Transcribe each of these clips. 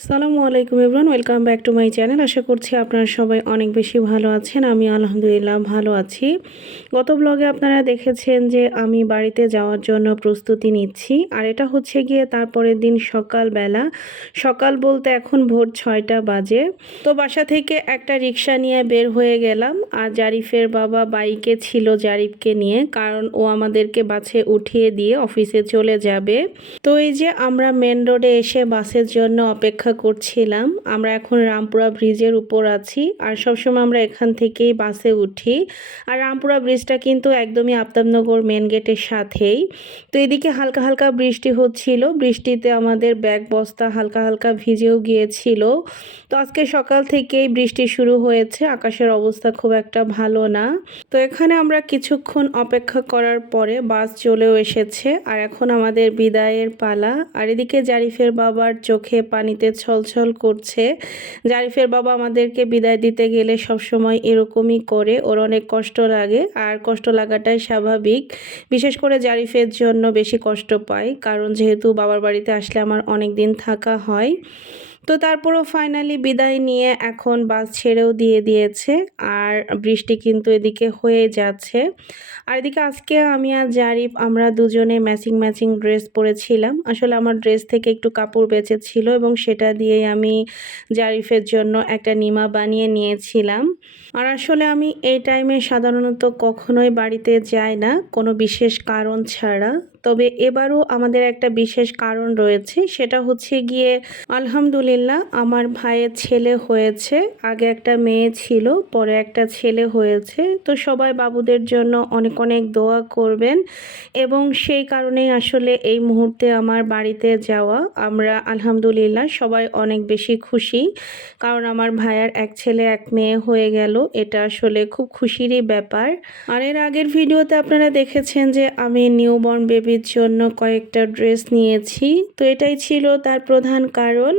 সালামু আলাইকুম everyone welcome back to my channel. আশা করছি আপনারা সবাই অনেক বেশি ভালো আছেন। আমি আলহামদুলিল্লাহ ভালো আছি। গত ব্লগে আপনারা দেখেছেন যে আমি বাড়িতে যাওয়ার জন্য প্রস্তুতি নিচ্ছি। আর এটা হচ্ছে গিয়ে তারপরের দিন সকালবেলা। সকাল বলতে এখন ভোর ছয়টা বাজে। তো বাসা থেকে একটা রিক্সা নিয়ে বের হয়ে গেলাম। আর জারিফের বাবা বাইকে ছিল জারিফকে নিয়ে, কারণ ও আমাদেরকে বাসে উঠিয়ে দিয়ে অফিসে চলে যাবে। তো এই যে আমরা মেন রোডে এসে বাসের জন্য অপেক্ষা করছিলাম, আমরা এখন রামপুরা ব্রিজের উপর আছি আর সবসময় আমরা এখান থেকেই বাসে উঠি। আর রামপুরা ব্রিজটা কিন্তু একদমই আফতাবনগর মেন গেটের সাথেই। তো এদিকে হালকা হালকা বৃষ্টি হচ্ছিল, বৃষ্টিতে আমাদের ব্যাগ বস্তা হালকা হালকা ভিজেও গিয়েছিল। তো আজকে সকাল থেকেই বৃষ্টি শুরু হয়েছে, আকাশের অবস্থা খুব একটা ভালো না। তো এখানে আমরা কিছুক্ষণ অপেক্ষা করার পরে বাস চলেও এসেছে। আর এখন আমাদের বিদায়ের পালা। আর এদিকে জারিফের বাবার চোখে পানিতে ছলছল করছে। জারিফের বাবা আমাদেরকে বিদায় দিতে গেলে সবসময় এরকমই করে। ওর অনেক কষ্ট লাগে। আর কষ্ট লাগাটাই স্বাভাবিক। বিশেষ করে জারিফের জন্য বেশি কষ্ট পাই কারণ যেহেতু বাবার বাড়িতে আসলে আমার অনেক দিন থাকা হয়। তো তারপরও ফাইনালি বিদায় নিয়ে এখন বাস ছেড়েও দিয়ে দিয়েছে। আর বৃষ্টি কিন্তু এদিকে হয়ে যাচ্ছে। আর এদিকে আজকে আমি আর জারিফ আমরা দুজনে ম্যাচিং ম্যাচিং ড্রেস পরেছিলাম। আসলে আমার ড্রেস থেকে একটু কাপড় বেঁচেছিল এবং সেটা দিয়েই আমি জারিফের জন্য একটা নিমা বানিয়ে নিয়েছিলাম। আর আসলে আমি এই টাইমে সাধারণত কখনোই বাড়িতে যাই না, কোনো বিশেষ কারণ ছাড়া। তবে এবারও আমাদের একটা বিশেষ কারণ রয়েছে, সেটা হচ্ছে গিয়ে আলহামদুলিল্লাহ আমার ভাইয়ের ছেলে হয়েছে, আগে একটা মেয়ে ছিল, পরে একটা ছেলে হয়েছে। তো সবাই বাবুদের জন্য অনেক অনেক দোয়া করবেন এবং সেই কারণেই আসলে এই মুহূর্তে আমার বাড়িতে যাওয়া। আমরা আলহামদুলিল্লাহ সবাই অনেক বেশি খুশি, কারণ আমার ভাইয়ার এক ছেলে, এক মেয়ে হয়ে গেল, এটা আসলে খুব খুশিরই ব্যাপার। আর এর আগের ভিডিওতে আপনারা দেখেছেন যে আমি নিউবর্ন বেবির জন্য কয়েকটা ড্রেস নিয়েছি। তো এটাই ছিল তার প্রধান কারণ।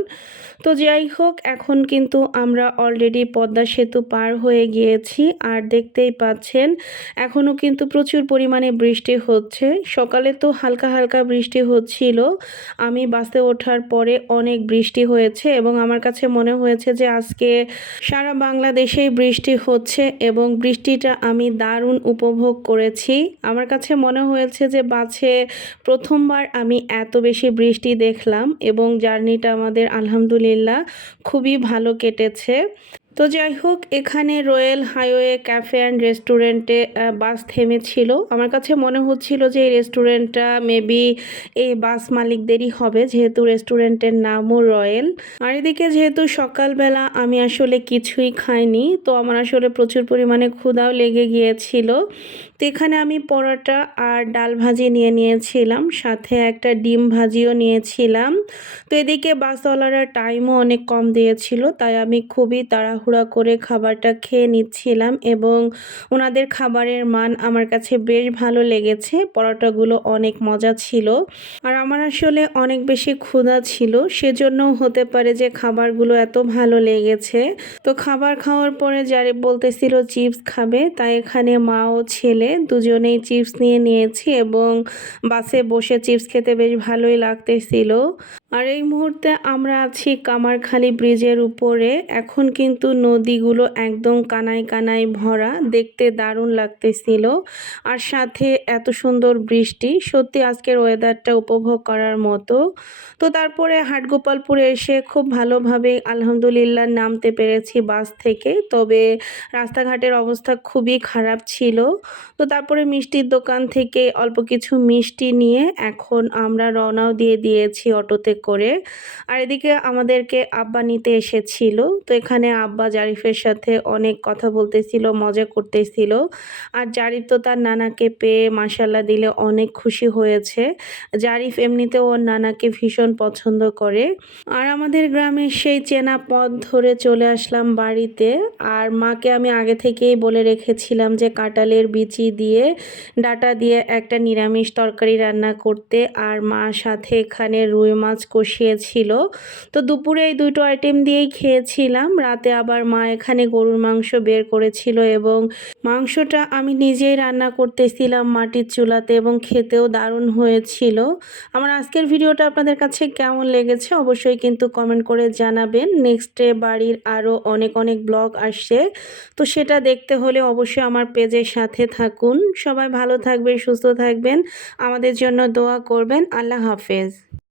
তো যাই হোক, এখন কিন্তু আমরা অলরেডি পদ্মা সেতু পার হয়ে গিয়েছি আর দেখতেই পাচ্ছেন, এখনও কিন্তু প্রচুর পরিমাণে বৃষ্টি হচ্ছে। সকালে তো হালকা হালকা বৃষ্টি হচ্ছিল, আমি বাসে ওঠার পরে অনেক বৃষ্টি হয়েছে এবং আমার কাছে মনে হয়েছে যে আজকে সারা বাংলাদেশেই বৃষ্টি হচ্ছে এবং বৃষ্টিটা আমি দারুণ উপভোগ করেছি। আমার কাছে মনে হয়েছে যে বাসে প্রথমবার আমি এত বেশি বৃষ্টি দেখলাম এবং জার্নিটা আমাদের আলহামদুলিল্লাহ খুবই ভালো কেটেছে। তো যাই হোক, এখানে রয়্যাল হাইওয়ে ক্যাফে অ্যান্ড রেস্টুরেন্টে বাস থেমেছিল। আমার কাছে মনে হচ্ছিল যে এই রেস্টুরেন্টটা মেবি এই বাস মালিকদেরই হবে, যেহেতু রেস্টুরেন্টের নামও রয়্যাল। আর এদিকে যেহেতু সকালবেলা আমি আসলে কিছুই খাইনি, তো আমার আসলে প্রচুর পরিমাণে ক্ষুধাও লেগে গিয়েছিল। তো এখানে আমি পরোটা আর ডাল ভাজি নিয়ে নিয়েছিলাম, সাথে একটা ডিম ভাজিও নিয়েছিলাম। তো এদিকে বাসওয়ালারা টাইমও অনেক কম দিয়েছিল, তাই আমি খুবই তাড়াহুড়া করে খাবারটা খেয়ে নিচ্ছিলাম এবং ওনাদের খাবারের মান আমার কাছে বেশ ভালো লেগেছে। পরোটাগুলো অনেক মজা ছিল। আর আমার আসলে অনেক বেশি ক্ষুধা ছিল। সেজন্য হতে পারে যে খাবারগুলো এত ভালো লেগেছে। তো খাবার খাওয়ার পরে যারে বলতেছিল চিপস খাবে, তাই এখানে মা ও ছেলে দুজনেই চিপস নিয়ে নিয়েছি এবং বাসে বসে চিপস খেতে বেশ ভালোই লাগতেছিল। আর এই মুহূর্তে আমরা আছি কামারখালী ব্রিজের উপরে। এখন কিন্তু নদীগুলো একদম কানায় কানায় ভরা। দেখতে দারুণ লাগতেছিল। আর সাথে এত সুন্দর বৃষ্টি। সত্যি আজকের ওয়েদারটা উপভোগ করার মতো। তো তারপরে হাটগোপালপুরে এসে খুব ভালোভাবে আলহামদুলিল্লাহ নামতে পেরেছি বাস থেকে। তবে রাস্তাঘাটের অবস্থা খুবই খারাপ ছিল। তো তারপরে মিষ্টির দোকান থেকে অল্প কিছু মিষ্টি নিয়ে এখন আমরা রওনাও দিয়ে দিয়েছি অটোতে করে। আর এদিকে আমাদেরকে আব্বা নিতে এসেছিল। তো এখানে আব্বা জারিফের সাথে অনেক কথা বলতেছিল, মজা করতেছিল। আর জারিফ তো তার নানাকে পেয়ে মাসাল্লাহ দিলে অনেক খুশি হয়েছে। জারিফ এমনিতেও ওর নানাকে ভীষণ পছন্দ করে। আর আমাদের গ্রামে সেই চেনা পথ ধরে চলে আসলাম বাড়িতে। আর মাকে আমি আগে থেকেই বলে রেখেছিলাম যে কাঁঠালের বিচি দিয়ে, ডাটা দিয়ে একটা নিরামিষ তরকারি রান্না করতে। আর মা সাথে এখানে রুই মাছ কষিয়েছিল। তো দুপুরে এই দুটো আইটেম দিয়েই খেয়েছিলাম। রাতে আবার মা এখানে গরুর মাংস বের করেছিল এবং মাংসটা আমি নিজেই রান্না করতেছিলাম মাটির চুলাতে এবং খেতেও দারুণ হয়েছিল। আমার আজকের ভিডিওটা আপনাদের কাছে কেমন লেগেছে অবশ্যই কিন্তু কমেন্ট করে জানাবেন। নেক্সট ডে বাড়ির আরও অনেক অনেক ব্লগ আসছে। তো সেটা দেখতে হলে অবশ্যই আমার পেজের সাথে থাকুন। সবাই ভালো থাকবেন, সুস্থ থাকবেন। আমাদের জন্য দোয়া করবেন। আল্লাহ হাফেজ।